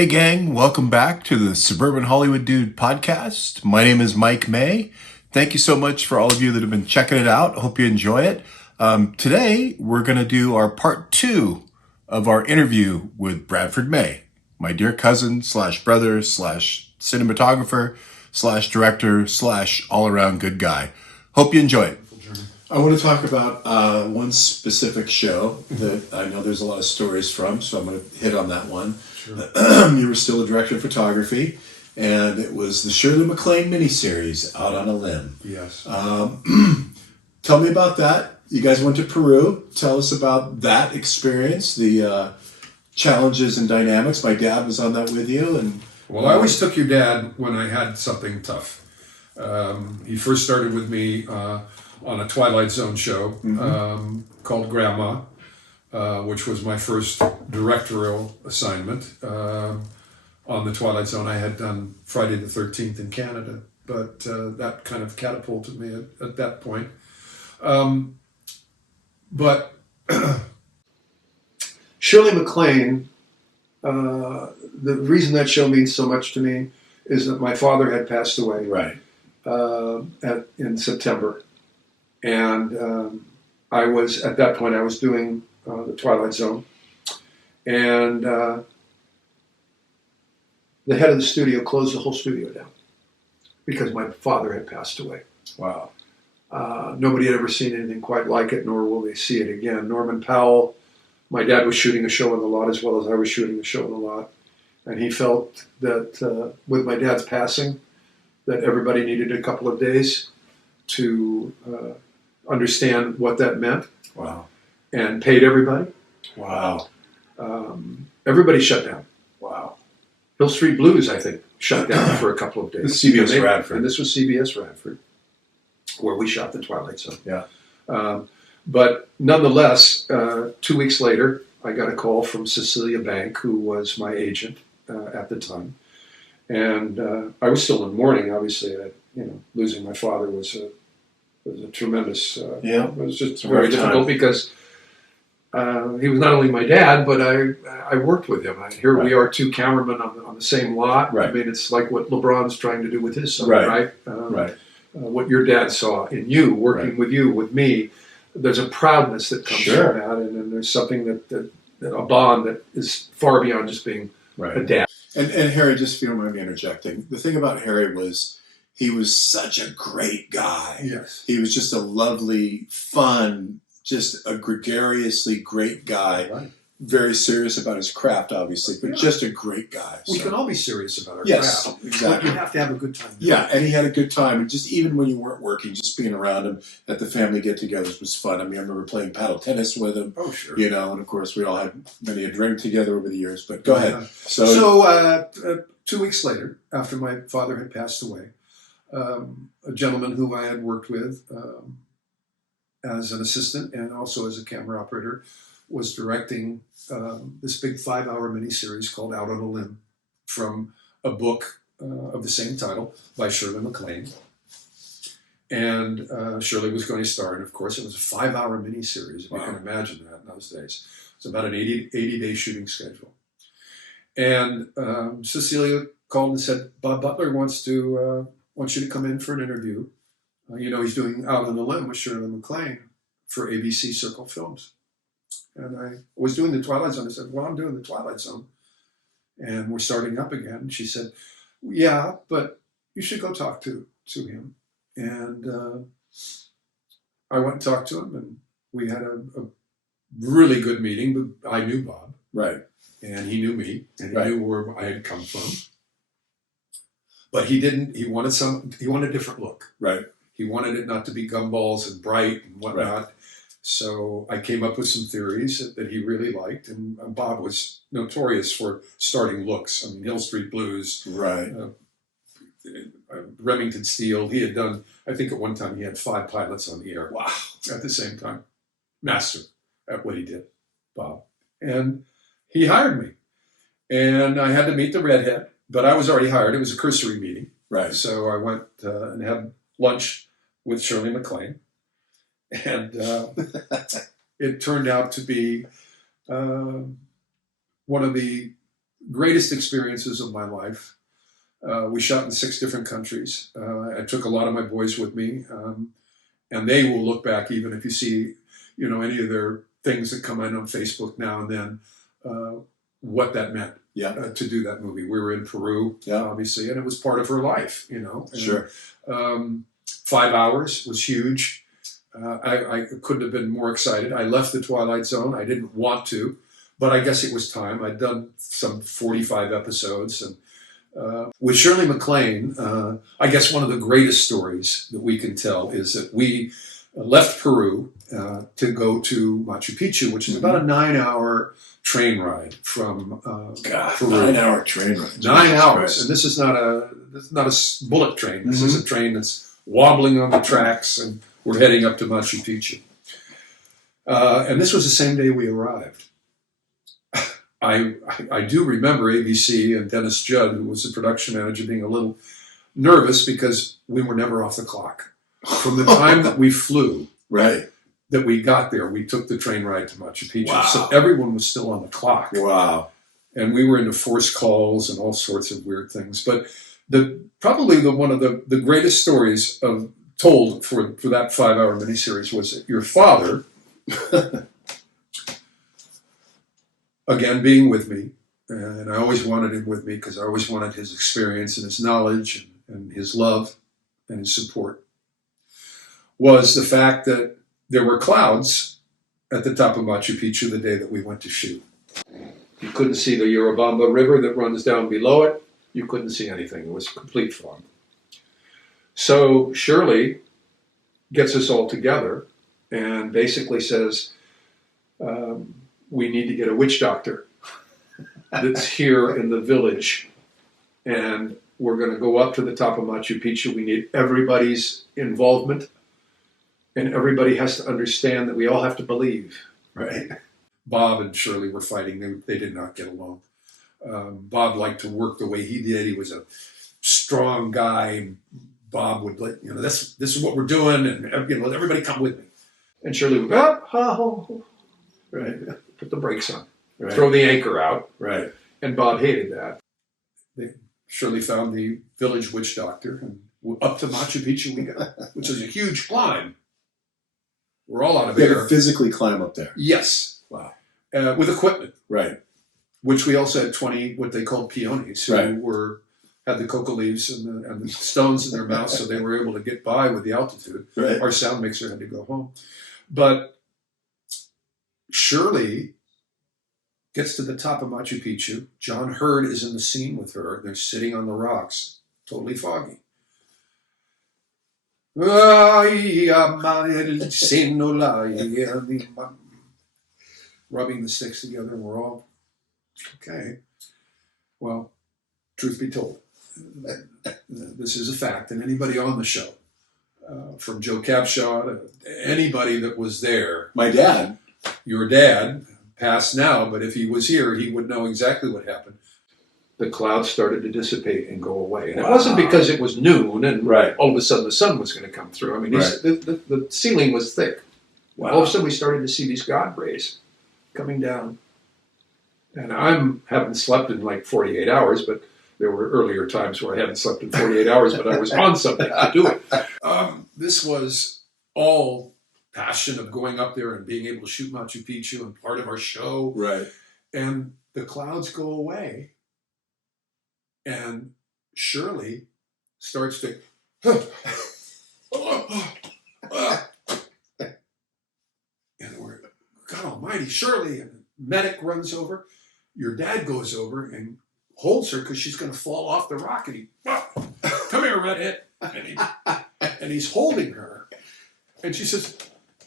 Hey gang, welcome back to the Suburban Hollywood Dude Podcast. My name is Mike May. Thank you so much for all of you that have been checking it out. Hope you enjoy it. Today, we're going to do our part 2 of our interview with Bradford May, my dear cousin slash brother slash cinematographer slash director slash all-around good guy. Hope you enjoy it. I want to talk about one specific show that I know there's a lot of stories from, so I'm going to hit on that one. Sure. You were still a director of photography, and it was the Shirley MacLaine miniseries, Out on a Limb. Yes. Tell me about that. You guys went to Peru. Tell us about that experience, the challenges and dynamics. My dad was on that with you. Well, I always took your dad when I had something tough. He first started with me on a Twilight Zone show called Grandma, which was my first directorial assignment. On the Twilight Zone, I had done Friday the 13th in Canada, but that kind of catapulted me at that point. But Shirley MacLaine, the reason that show means so much to me is that my father had passed away in September. And I was, at that point, I was doing the Twilight Zone. And the head of the studio closed the whole studio down because my father had passed away. Wow. Nobody had ever seen anything quite like it, nor will they see it again. Norman Powell, my dad was shooting a show in the lot as well as I was shooting a show in the lot. And he felt that with my dad's passing, that everybody needed a couple of days to understand what that meant. Wow. And paid everybody. Wow. Everybody shut down. Wow. Hill Street Blues, I think, shut down for a couple of days. This is CBS Bradford. And this was CBS Bradford, where we shot the Twilight Zone. Yeah. But nonetheless, 2 weeks later, I got a call from Cecilia Bank, who was my agent at the time. And I was still in mourning, obviously. Losing my father was a tremendous. It was just very difficult because he was not only my dad, but I worked with him. Here we are, two cameramen on the same lot. Right. I mean, it's like what LeBron's trying to do with his son, Right. right? What your dad saw in you, working with you, with me. There's a proudness that comes from that, and there's something that a bond that is far beyond just being a dad. And Harry, just if you don't mind me interjecting, the thing about Harry was he was such a great guy. yes, He was just a lovely, fun, just a gregariously great guy. right. Very serious about his craft, obviously, but just a great guy. We So- can all be serious about our Yes, craft. exactly. But you have to have a good time. Yeah, and he had a good time. And just even when you weren't working, just being around him at the family get-togethers was fun. I mean, I remember playing paddle tennis with him, Oh, sure. and of course we all had many a drink together over the years. But go ahead. So, So 2 weeks later, after my father had passed away, a gentleman whom I had worked with as an assistant and also as a camera operator was directing this big 5-hour miniseries called Out on a Limb from a book of the same title by Shirley MacLaine. And Shirley was going to star, and of course it was a 5-hour miniseries, if you can imagine that in those days. It's about an 80-day shooting schedule. And Cecilia called and said, Bob Butler wants you to come in for an interview. He's doing Out on a Limb with Shirley MacLaine for ABC Circle Films. And I was doing the Twilight Zone. I said, well, I'm doing the Twilight Zone. And we're starting up again. And she said, yeah, but you should go talk to him. And I went and talked to him, and we had a really good meeting. But I knew Bob. right. And he knew me, and he Right. knew where I had come from. But he didn't. He wanted a different look. Right. He wanted it not to be gumballs and bright and whatnot. Right. So I came up with some theories that he really liked, and Bob was notorious for starting looks. I mean, Hill Street Blues, Right. Remington Steele. He had done, I think at one time he had 5 pilots on the air. Wow. At the same time. Master at what he did, Bob. And he hired me. And I had to meet the redhead, but I was already hired. It was a cursory meeting. Right. So I went and had lunch with Shirley MacLaine. And it turned out to be one of the greatest experiences of my life. We shot in 6 different countries. I took a lot of my boys with me, and they will look back, even if you see, any of their things that come in on Facebook now and then, what that meant to do that movie. We were in Peru, obviously, and it was part of her life, And, Sure. 5 hours was huge. I couldn't have been more excited. I left the Twilight Zone. I didn't want to, but I guess it was time. I'd done some 45 episodes, and with Shirley MacLaine, I guess one of the greatest stories that we can tell is that we left Peru to go to Machu Picchu, which is about a 9-hour train ride from Peru. 9-hour train ride. 9 hours, and this is not a bullet train. This is a train that's wobbling on the tracks, and we're heading up to Machu Picchu. And this was the same day we arrived. I do remember ABC and Dennis Judd, who was the production manager, being a little nervous because we were never off the clock. From the time that we flew, that we got there, we took the train ride to Machu Picchu. Wow. So everyone was still on the clock. Wow. And we were into forced calls and all sorts of weird things. But probably one of the greatest stories told for that 5-hour miniseries was that your father, again, being with me, and I always wanted him with me because I always wanted his experience and his knowledge and his love and his support, was the fact that there were clouds at the top of Machu Picchu the day that we went to shoot. You couldn't see the Urubamba River that runs down below it. You couldn't see anything. It was complete fog. So Shirley gets us all together and basically says, we need to get a witch doctor that's here in the village, and we're going to go up to the top of Machu Picchu. We need everybody's involvement, and everybody has to understand that we all have to believe. Right. Bob and Shirley were fighting. They did not get along. Bob liked to work the way he did. He was a strong guy. Bob would this is what we're doing, and everybody come with me. And Shirley would go, right, put the brakes on, throw the anchor out, Right. And Bob hated that. Shirley found the village witch doctor, and up to Machu Picchu we got, which is a huge climb. We're all out of You had air. to physically climb up there. Yes. Wow. With equipment. Right. Which we also had 20, what they called peonies, who had the coca leaves and the stones in their mouths, so they were able to get by with the altitude. Right. Our sound mixer had to go home. But Shirley gets to the top of Machu Picchu. John Hurd is in the scene with her. They're sitting on the rocks, totally foggy. Rubbing the sticks together, and we're all okay. Well, truth be told, this is a fact, and anybody on the show, from Joe Capshaw to anybody that was there. My dad. Your dad, passed now, but if he was here, he would know exactly what happened. The clouds started to dissipate and go away. And it wasn't because it was noon and all of a sudden the sun was going to come through. I mean, the ceiling was thick. Wow. All of a sudden we started to see these God rays coming down. And I haven't slept in like 48 hours, but there were earlier times where I hadn't slept in 48 hours, but I was on something to do it. This was all passion of going up there and being able to shoot Machu Picchu and part of our show. Right. And the clouds go away. And Shirley starts to, and we're, God almighty, Shirley, and the medic runs over. Your dad goes over and holds her because she's going to fall off the rock. And he, come here, redhead. And he's holding her. And she says,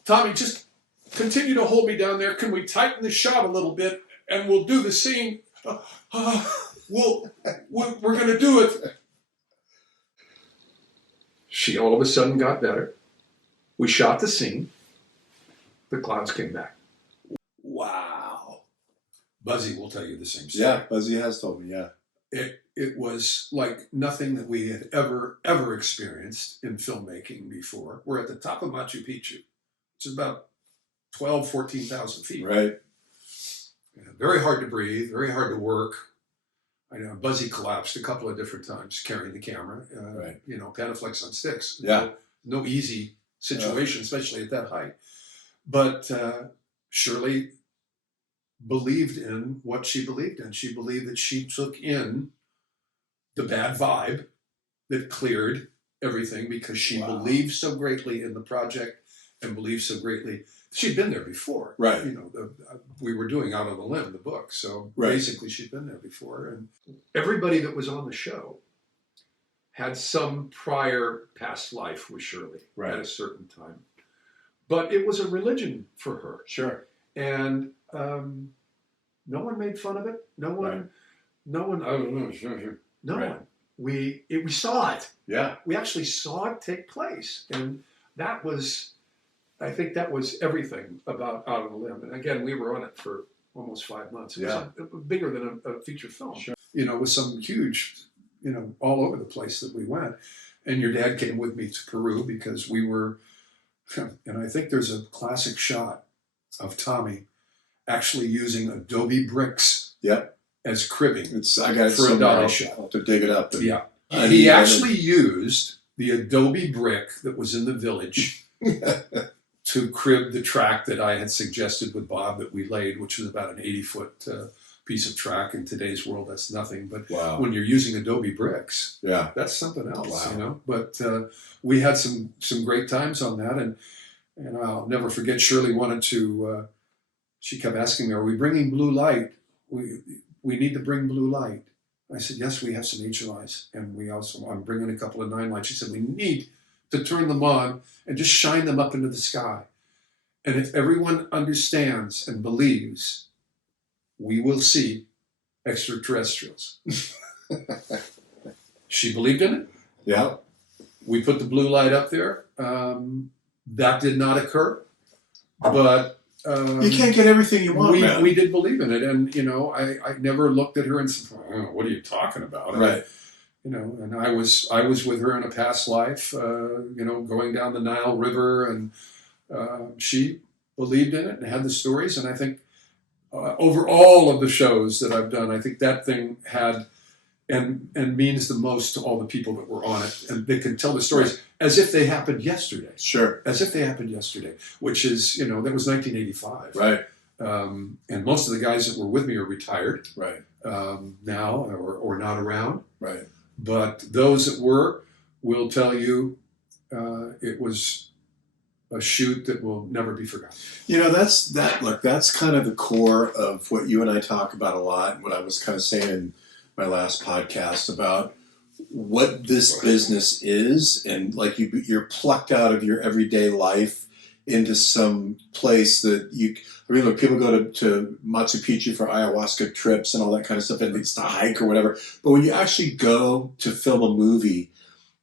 Tommy, just continue to hold me down there. Can we tighten the shot a little bit and we'll do the scene? We're going to do it. She all of a sudden got better. We shot the scene. The clouds came back. Wow. Buzzy will tell you the same story. Yeah, Buzzy has told me, yeah. It was like nothing that we had ever experienced in filmmaking before. We're at the top of Machu Picchu, which is about 14,000 feet. Right. Very hard to breathe, very hard to work. I know Buzzy collapsed a couple of different times carrying the camera. Right. You know, Panaflex on sticks. Yeah. No easy situation, especially at that height. But Shirley believed in what she believed in. She believed that she took in the bad vibe that cleared everything because she believed so greatly in the project and believed so greatly. She'd been there before. Right. You know, we were doing Out on the Limb, the book. So basically she'd been there before. And everybody that was on the show had some prior past life with Shirley at a certain time. But it was a religion for her. Sure. And no one made fun of it. No one, no one. We saw it. Yeah. We actually saw it take place. And that was, I think that was everything about Out on the Limb. And again, we were on it for almost 5 months. It was bigger than a feature film. Sure. You know, with some huge, you know, all over the place that we went. And your dad came with me to Peru because we were, and I think there's a classic shot of Tommy actually using adobe bricks as cribbing. I got it for a dolly shot. I'll have to dig it up. He actually used the adobe brick that was in the village to crib the track that I had suggested with Bob that we laid, which was about an 80-foot piece of track. In today's world, that's nothing. But when you're using adobe bricks, that's something else, you know. But we had some great times on that, and I'll never forget. Shirley wanted to. She kept asking me, "Are we bringing blue light? We need to bring blue light." I said, "Yes, we have some HLIs, and I'm bringing a couple of 9 lights." She said, "We need to turn them on and just shine them up into the sky. And if everyone understands and believes, we will see extraterrestrials." She believed in it. Yeah. We put the blue light up there. That did not occur, but you can't get everything you want. We did believe in it, and you know, I never looked at her and said, "Oh, what are you talking about?" Right. You know, and I was with her in a past life. You know, going down the Nile River, and she believed in it and had the stories. And I think over all of the shows that I've done, I think that thing had and means the most to all the people that were on it, and they can tell the stories as if they happened yesterday. Sure. As if they happened yesterday, which is, you know, that was 1985. Right. And most of the guys that were with me are retired. Right. Now or not around. Right. But those that were will tell you it was a shoot that will never be forgotten. You know, that's kind of the core of what you and I talk about a lot, and what I was kind of saying in my last podcast about what this business is, and like you're plucked out of your everyday life into some place that look, people go to Machu Picchu for ayahuasca trips and all that kind of stuff, and it's to hike or whatever. But when you actually go to film a movie,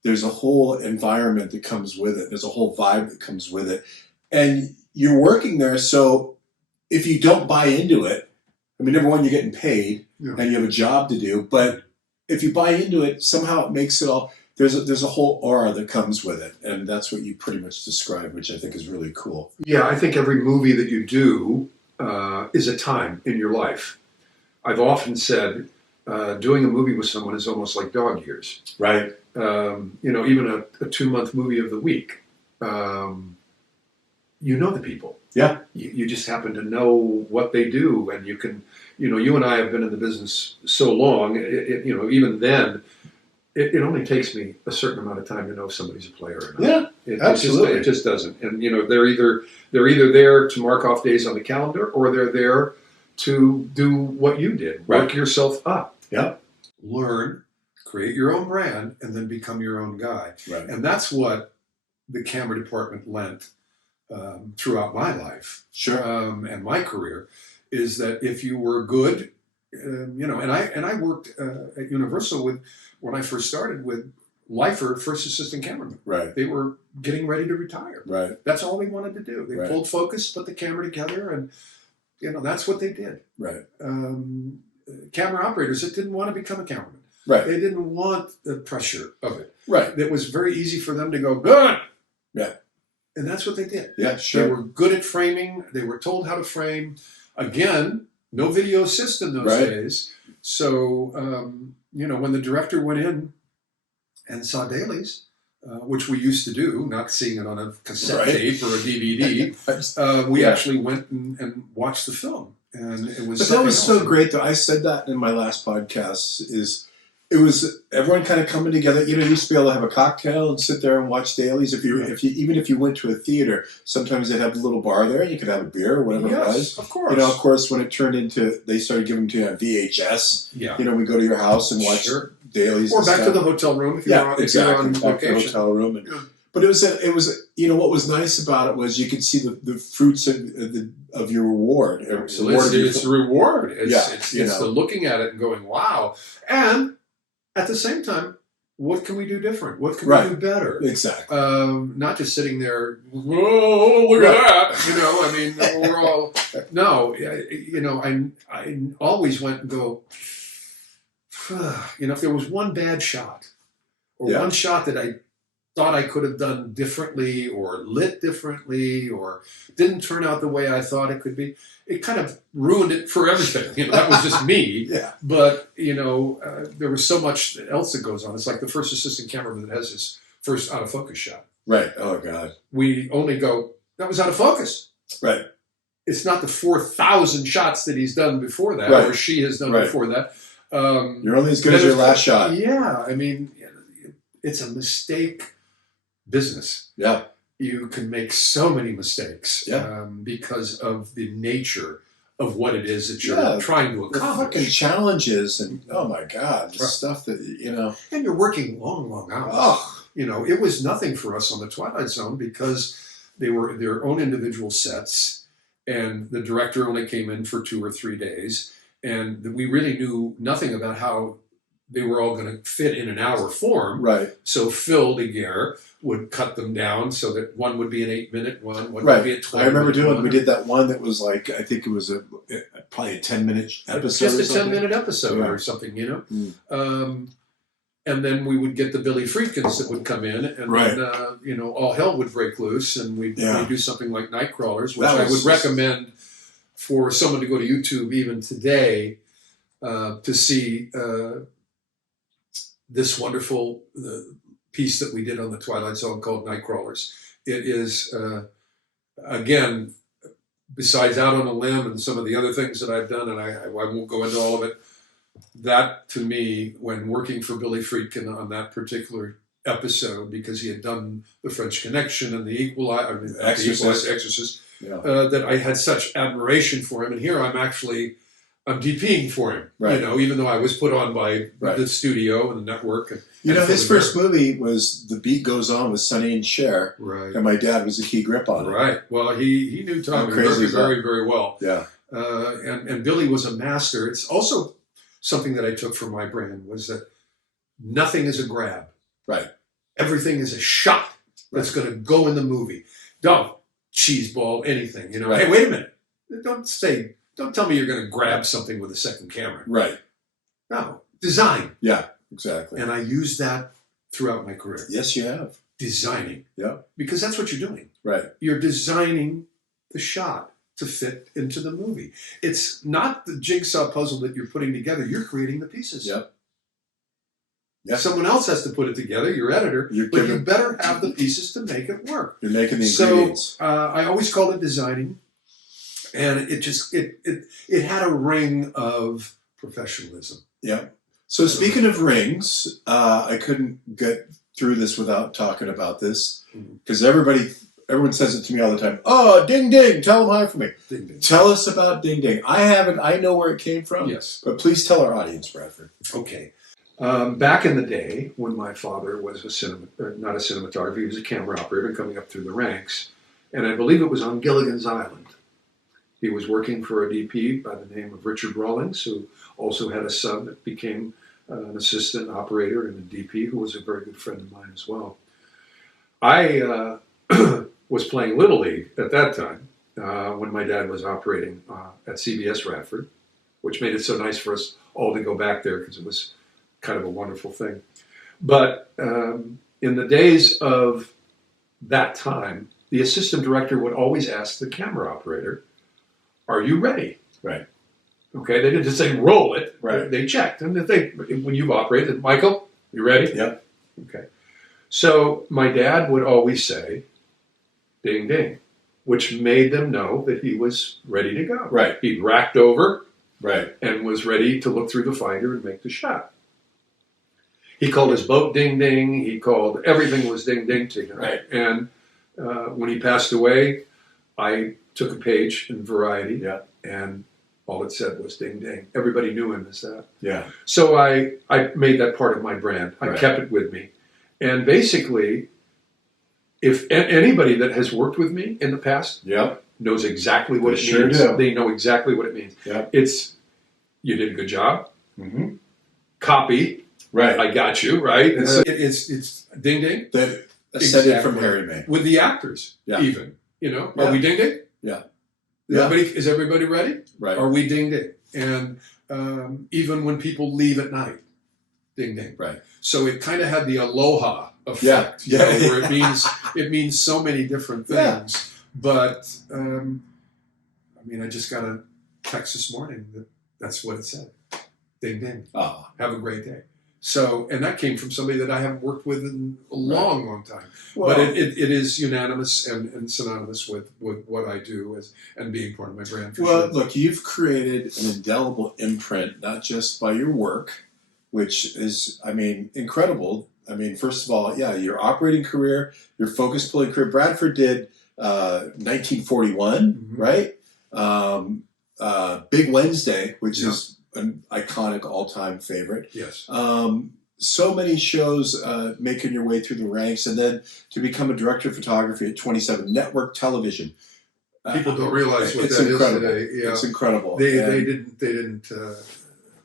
there's a whole environment that comes with it. There's a whole vibe that comes with it. And you're working there, so if you don't buy into it, I mean, number one, you're getting paid and you have a job to do. But if you buy into it, somehow it makes it all, there's a whole aura that comes with it. And that's what you pretty much described, which I think is really cool. Yeah, I think every movie that you do is a time in your life. I've often said doing a movie with someone is almost like dog years. Right. You know, even a 2-month movie of the week, you know the people. Yeah. You just happen to know what they do, and you can, you know, you and I have been in the business so long, you know, even then, it only takes me a certain amount of time to know if somebody's a player or not. Yeah, absolutely. It just doesn't. And, you know, they're either there to mark off days on the calendar, or they're there to do what you did, work yourself up. Yeah. Learn, create your own brand, and then become your own guy. Right. And that's what the camera department lent throughout my life, and my career, is that if you were good, you know, and I worked at Universal when I first started with lifer first assistant cameraman. Right. They were getting ready to retire. Right. That's all they wanted to do. They pulled focus, put the camera together, and you know, that's what they did. Right. Camera operators that didn't want to become a cameraman. Right. They didn't want the pressure of it. Right. It was very easy for them to go, good. Yeah. And that's what they did. Yeah, sure. They were good at framing. They were told how to frame. Again, no video assist in those Right. days. So, when the director went in and saw dailies, which we used to do, not seeing it on a cassette Right. tape or a DVD, we Yeah. actually went and watched the film. And it was But that was so great, though. I said that in my last podcast. It was everyone kind of coming together. You used to be able to have a cocktail and sit there and watch dailies. Even if you went to a theater, sometimes they'd have a little bar there. You could have a beer or whatever it was. Of course. Of course, when it turned into, they started giving to you on VHS. Yeah. We go to your house and watch dailies. Or and back stuff. to the hotel room if you're on, exactly. if you're on Back to the location. hotel room. Yeah. But it was what was nice about it was you could see the fruits of your reward. Absolutely. It's the reward. It's the the looking at it and going, wow. And at the same time, what can we do different? What can we do better? Exactly. Not just sitting there, whoa, look at that. We're all, no, I always went and go, if there was one bad shot or one shot that I thought I could have done differently or lit differently or didn't turn out the way I thought it could be, it kind of ruined it for everything. That was just me. Yeah. But, there was so much else that goes on. It's like the first assistant cameraman that has his first out of focus shot. Right. Oh, God. We only go, that was out of focus. Right. It's not the 4,000 shots that he's done before that or she has done before that. You're only as good as your last shot. Yeah. It's a mistake business. Yeah. You can make so many mistakes Yeah. because of the nature of what it is that you're trying to The accomplish. fucking challenges and, oh my God, the stuff that, And you're working long, long hours. Oh. It was nothing for us on the Twilight Zone because they were their own individual sets and the director only came in for 2 or 3 days. And we really knew nothing about how they were all going to fit in an hour form. Right. So Phil DeGuerre would cut them down so that one would be an 8-minute one would be a 12. I remember we did that one that was like, I think it was probably a 10-minute episode. Just a 10-minute episode or something, and then we would get the Billy Friedkins that would come in, and then, all hell would break loose, and we'd do something like Night Crawlers, which I would recommend for someone to go to YouTube even today to see this wonderful piece that we did on the Twilight Zone called Night Crawlers. It is, again, besides Out on a Limb and some of the other things that I've done, and I won't go into all of it, that to me, when working for Billy Friedkin on that particular episode, because he had done The French Connection and The Exorcist, that I had such admiration for him. And here I'm DPing for him, even though I was put on by the studio and the network. And his first movie was The Beat Goes On with Sonny and Cher. Right. And my dad was a key grip on it. Right. Well, he knew Tommy very, very, very well. Yeah. And Billy was a master. It's also something that I took from my brand was that nothing is a grab. Right. Everything is a shot that's going to go in the movie. Don't cheeseball anything. Hey, wait a minute. Don't tell me you're going to grab something with a second camera. Right. No. Design. Yeah, exactly. And I used that throughout my career. Yes, you have. Designing. Yeah. Because that's what you're doing. Right. You're designing the shot to fit into the movie. It's not the jigsaw puzzle that you're putting together. You're creating the pieces. Yep. Someone else has to put it together, your editor, but you better have the pieces to make it work. You're making the ingredients. So I always called it designing. And it had a ring of professionalism. Yeah. So speaking of rings, I couldn't get through this without talking about this because everyone says it to me all the time. Oh, ding ding! Tell them hi for me. Ding ding. Tell us about ding ding. I know where it came from. Yes. But please tell our audience, Bradford. Okay. Back in the day when my father was not a cinematographer, he was a camera operator coming up through the ranks, and I believe it was on Gilligan's Island. He was working for a DP by the name of Richard Rawlings, who also had a son that became an assistant operator and a DP, who was a very good friend of mine as well. I was playing Little League at that time when my dad was operating at CBS Radford, which made it so nice for us all to go back there because it was kind of a wonderful thing. But in the days of that time, the assistant director would always ask the camera operator, "Are you ready?" Right. Okay, they didn't just say roll it. Right. They checked, and when you've operated, Michael, you ready? Yep. Okay. So my dad would always say, "Ding ding," which made them know that he was ready to go. Right. He'd racked over. Right. And was ready to look through the finder and make the shot. He called his boat ding ding. He called everything was ding ding to him. Right. And when he passed away, I took a page in Variety, Yeah. and all it said was ding ding. Everybody knew him as that. Yeah. So I made that part of my brand. I Right. kept it with me. And basically, if anybody that has worked with me in the past Yep. knows exactly what They it sure means. do. They know exactly what it means. Yep. It's, you did a good job. Mm-hmm. Copy. Right. I got you, right? It's ding ding That ascended from Exactly. Harry May. with the actors, Yeah. even. You know, Yeah. are we ding ding? Yeah. Is everybody ready? Right. Are we ding ding? And even when people leave at night, ding ding. Right. So it kind of had the aloha effect, Yeah. you know, where it means so many different Yeah. things. But I just got a text this morning that's what it said. Ding ding. Oh. Have a great day. So, and that came from somebody that I haven't worked with in a long, long time. Well, But it is unanimous and synonymous with what I do and being part of my brand. For well, sure. look, you've created an indelible imprint, not just by your work, which is, incredible. First of all, yeah, your operating career, your focus pulling career. Bradford did 1941, Mhm. right? Big Wednesday, which Yeah. is an iconic all-time favorite. Yes. So many shows making your way through the ranks, and then to become a director of photography at 27 network television. People don't realize what it's that is incredible. today. Yeah. It's incredible. They And- didn't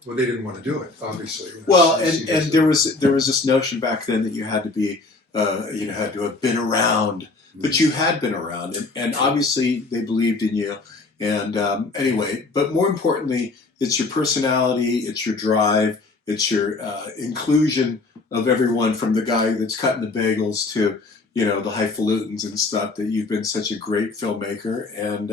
they didn't want to do it, obviously. You know, Well, so you and there was this notion back then that you had to be, had to have been around, but you had been around, and obviously they believed in you. And anyway, but more importantly, it's your personality, it's your drive, it's your inclusion of everyone from the guy that's cutting the bagels to, the highfalutins and stuff, that you've been such a great filmmaker. And,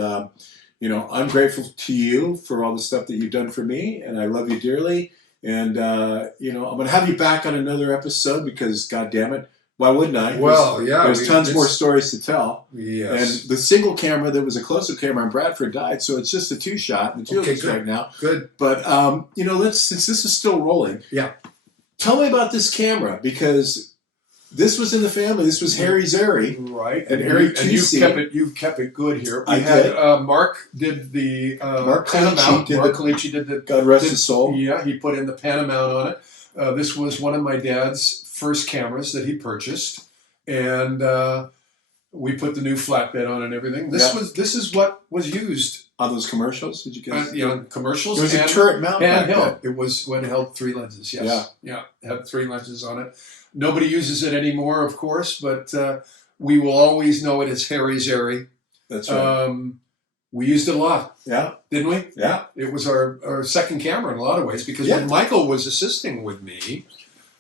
I'm grateful to you for all the stuff that you've done for me, and I love you dearly. And, I'm going to have you back on another episode because, God damn it, why wouldn't I? Well, yeah. There's tons more stories to tell. Yes. And the single camera that was a close-up camera on Bradford died, so it's just a two-shot, the two of Okay, us good. right now. Good. But, since this is still rolling, Yeah. tell me about this camera, because this was in the family. This was Harry Zeri. Right. And Harry you TC. kept it good here. I had did. Mark did the Mark Panamount. Calici Mark Calici did the God rest his soul. Yeah, he put in the Panamount on it. This was one of my dad's first cameras that he purchased, and we put the new flatbed on and everything. This is what was used On those commercials, did you guys? commercials. It was and a turret mount back then. handheld. It was when it held 3 lenses. Yes. Yeah. It had 3 lenses on it. Nobody uses it anymore, of course, but we will always know it as Harry Zeri. That's right. We used it a lot, Yeah, didn't we? yeah. It was our second camera in a lot of ways, because when Michael was assisting with me,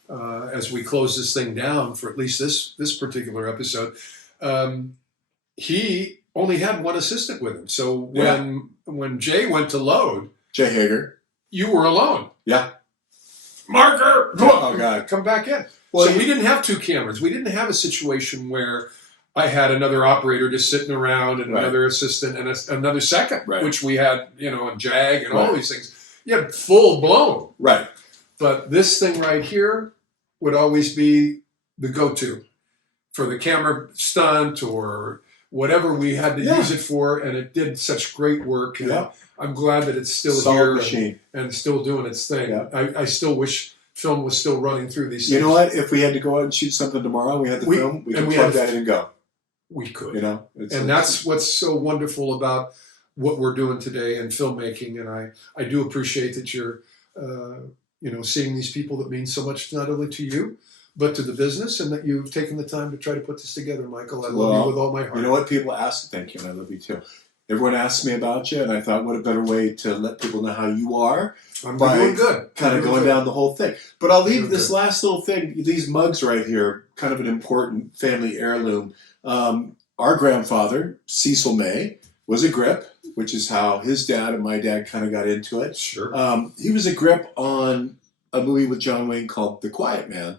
as we closed this thing down for at least this particular episode, he only had one assistant with him. So when Jay went to load, Jay Hager. you were alone. Yeah. Marker! Oh, God. Come back in. Well, So we didn't have 2 cameras. We didn't have a situation where I had another operator just sitting around and Right. another assistant and another second, Right. which we had, and JAG and all Right. these things. You had full blown. Right. But this thing right here would always be the go-to for the camera stunt or whatever we had to use it for, and it did such great work. And Yeah. I'm glad that it's still Solid here machine. and still doing its thing. Yeah. I still wish film was still running through these things. You know what? If we had to go out and shoot something tomorrow, we had the film, we could plug that in and go. We could. It's That's what's so wonderful about what we're doing today in filmmaking. And I do appreciate that you're, seeing these people that mean so much, not only to you, but to the business, and that you've taken the time to try to put this together, Michael. I love you with all my heart. You know what? People ask, thank you, and I love you too. Everyone asks me about you, and I thought, what a better way to let people know how you are. I'm by doing good. Kind of going down the whole thing. But I'll leave this last little thing, these mugs right here, kind of an important family heirloom. Our grandfather, Cecil May, was a grip. which is how his dad and my dad kind of got into it. Sure. He was a grip on a movie with John Wayne called The Quiet Man.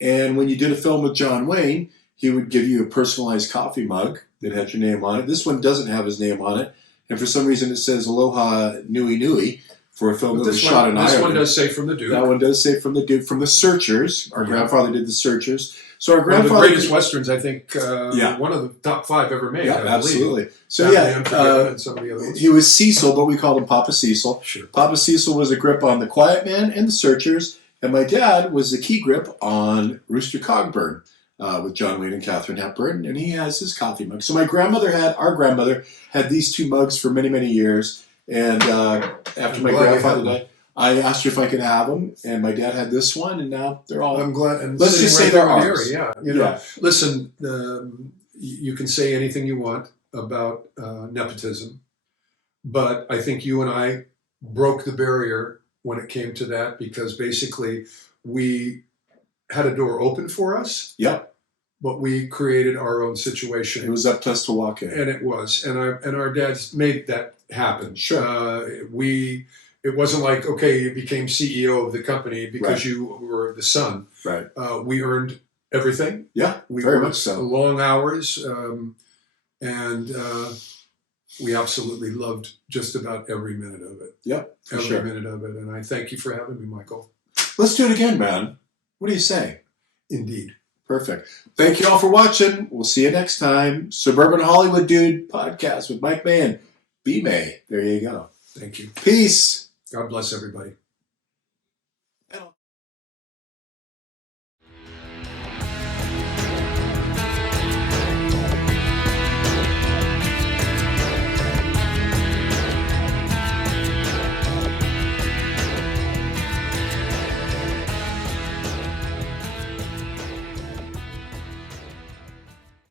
And when you did a film with John Wayne, he would give you a personalized coffee mug that had your name on it. This one doesn't have his name on it. And for some reason it says Aloha Nui Nui for a film that was shot in Ireland. This one does say From the Duke. That one does say From the Duke, from The Searchers. Our grandfather did The Searchers. So our One of grandfather... the greatest Westerns, I think, one of the top 5 ever made. Yeah, I absolutely. believe. So and some of the other ones. he was Cecil, but we called him Papa Cecil. Sure. Papa Cecil was a grip on The Quiet Man and The Searchers, and my dad was the key grip on Rooster Cogburn with John Wayne and Katharine Hepburn, and he has his coffee mug. So our grandmother had these 2 mugs for many, many years, and after my grandfather died, I asked her if I could have them, and my dad had this one, and now they're all... I'm glad. And let's just say they're ours. Yeah. Listen, you can say anything you want about nepotism, but I think you and I broke the barrier when it came to that, because basically we had a door open for us. Yep. But we created our own situation. It was up to us to walk in. And it was. And our dads made that happen. Sure. It wasn't like, okay, you became CEO of the company because you were the son. Right. We earned everything. Yeah, we very worked much so. Long hours, and we absolutely loved just about every minute of it. Yep, every minute of it. And I thank you for having me, Michael. Let's do it again, man. What do you say? Indeed. Perfect. Thank you all for watching. We'll see you next time. Suburban Hollywood Dude Podcast with Mike May and B May. There you go. Thank you. Peace. God bless everybody.